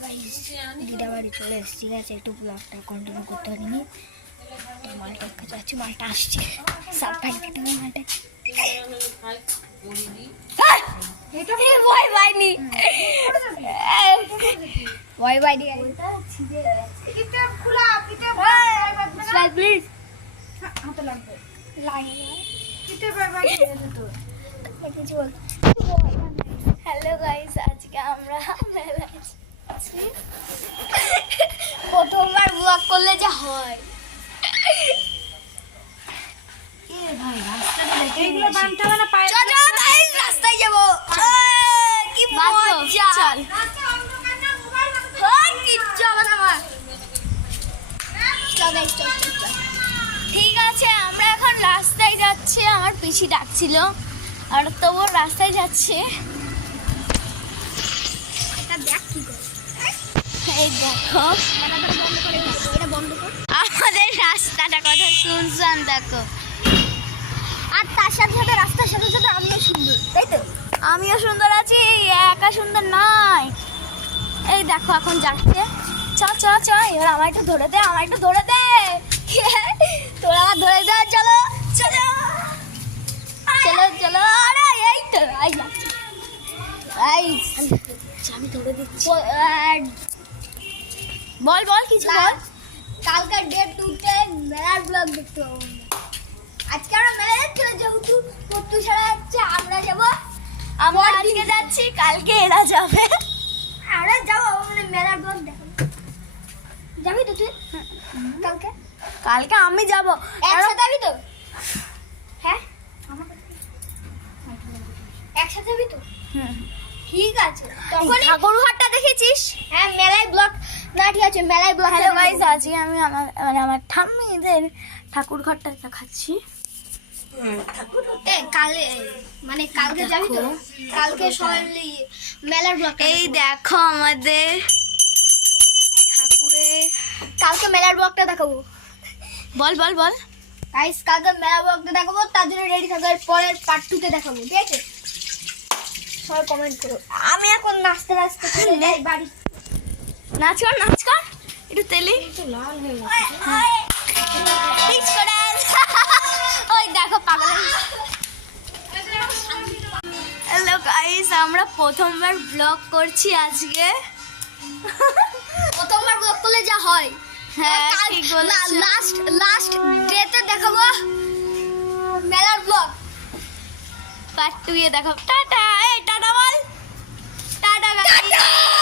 দিদা বাড়ি চলে এসেছি, ঠিক আছে? একটু ব্লগটা কন্টিনিউ করতে পারিনি। মালটা যাচ্ছি, মালটা আসছে, সাবধান খেতে হবে মালটা। হ্যালো গাইস, আজকে আমরা প্রথমবার ব্লগ করলে যা হয়। রাস্তায় যাবো, কি মজা। কিচ্ছু হবে না আমার। ঠিক আছে, আমরা এখন রাস্তায় যাচ্ছি। আমার পিসি ডাকছিল, আর তবু রাস্তায় যাচ্ছে। এই দেখো আমাদের রাস্তাটা কথা শুনছেন, দেখো। আর তার সাথে সাথে রাস্তার সাথে সাথে আমিও সুন্দর, তাই তো? আমিও সুন্দর আছি, একা সুন্দর নাই। এই দেখো এখন যাচ্ছে। চ চ চ, এবার আমার একটু ধরে দে, আমার একটু ধরে দে। তোরা আমার ধরে দে, চলো চলো চলো চলো। আরে এই তো আমি ধরে দিচ্ছি। বল বল, কিছু বল। কালকে ডেট টুতে মেলার ব্লগ দেখতে পাবো। আজকে আমরা মেলা যাচ্ছি, যেহেতু পত্তু ছাড়া যাচ্ছে, আমরা যাবো। আমরা আজকে যাচ্ছি, কালকে এরা যাবে। আমরা যাবো, মানে মেলার ব্লগ দেখাবো। যাবি তো তুই কালকে? কালকে আমি যাবো, একসাথে যাবি তো? হ্যাঁ, একসাথে যাবি তো? ঠিক আছে। তখন ঠাকুরঘরটা দেখেছিস? হ্যাঁ, মেলায় ব্লগ না, ঠিক আছে, মেলায় ব্লগ। হ্যালো গাইস, আজকে আমি আমার ঠাম্মিদের ঠাকুরঘরটা দেখাচ্ছি। কালে মানে কালকে যাবি তো? কালকে সবাই মেলার ব্লগ। এই দেখো আমাদের ঠাকুরের। কালকে মেলার ব্লগটা দেখাবো। বল বল বল। গাইস, কালকে মেলার ব্লগটা দেখাবো, তার জন্য রেডি থাকো। পরের পার্ট 2 তে দেখাবো, ঠিক আছে? সবাই কমেন্ট করো। আমি এখন নাচতে নাচতে চলে যাই বাড়ি। নাচ কর, নাচ কর, একটু তেলি একটু লাল হয়ে গেছে। ওই দেখো পাগল। হ্যালো গাইস, আমরা প্রথমবার ব্লগ করছি আজকে। প্রথমবার ব্লগ করলে যা হয়। হ্যাঁ, ঠিক বলেছো। লাস্ট ডেতে দেখাবো মেলার ব্লগ। পার্ট 2 এ দেখাবো। টাটা, এই টাটা বল। Tata guys.